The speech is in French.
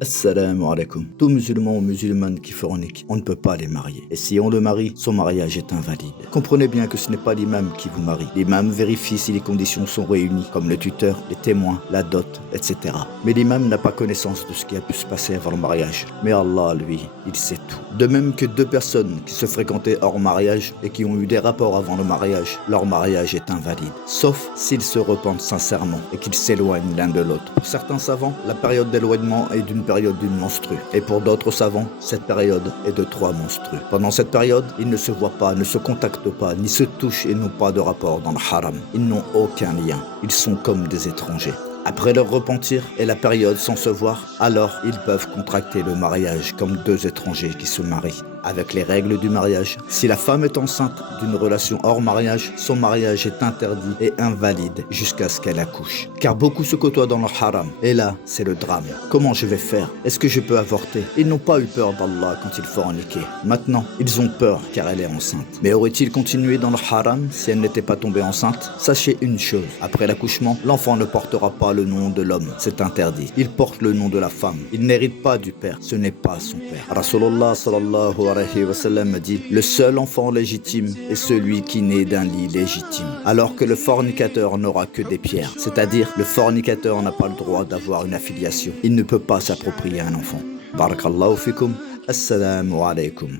Assalamu alaikum. Tout musulman ou musulmane qui fornique, on ne peut pas les marier. Et si on le marie, son mariage est invalide. Comprenez bien que ce n'est pas l'imam qui vous marie. L'imam vérifie si les conditions sont réunies, comme le tuteur, les témoins, la dot, etc. Mais l'imam n'a pas connaissance de ce qui a pu se passer avant le mariage. Mais Allah, lui, il sait tout. De même que deux personnes qui se fréquentaient hors mariage et qui ont eu des rapports avant le mariage, leur mariage est invalide. Sauf s'ils se repentent sincèrement et qu'ils s'éloignent l'un de l'autre. Pour certains savants, la période d'éloignement est d'une période d'une menstrue. Et pour d'autres savants, cette période est de 3 menstrues. Pendant cette période, ils ne se voient pas, ne se contactent pas, ni se touchent et n'ont pas de rapport dans le haram. Ils n'ont aucun lien. Ils sont comme des étrangers. Après leur repentir et la période sans se voir, alors ils peuvent contracter le mariage comme deux étrangers qui se marient. Avec les règles du mariage, si la femme est enceinte d'une relation hors mariage, son mariage est interdit et invalide jusqu'à ce qu'elle accouche. Car beaucoup se côtoient dans le haram. Et là, c'est le drame. Comment je vais faire? Est-ce que je peux avorter? Ils n'ont pas eu peur d'Allah quand ils forniquaient. Maintenant, ils ont peur car elle est enceinte. Mais aurait-il continué dans le haram si elle n'était pas tombée enceinte? Sachez une chose, après l'accouchement, l'enfant ne portera pas le nom de l'homme. C'est interdit. Il porte le nom de la femme. Il n'hérite pas du père. Ce n'est pas son père. Rasulullah sallallahu alayhi wa sallam dit: le seul enfant légitime est celui qui naît d'un lit légitime. Alors que le fornicateur n'aura que des pierres. C'est-à-dire, le fornicateur n'a pas le droit d'avoir une affiliation. Il ne peut pas s'approprier un enfant. Barakallahu fikum. Assalamu alaikum.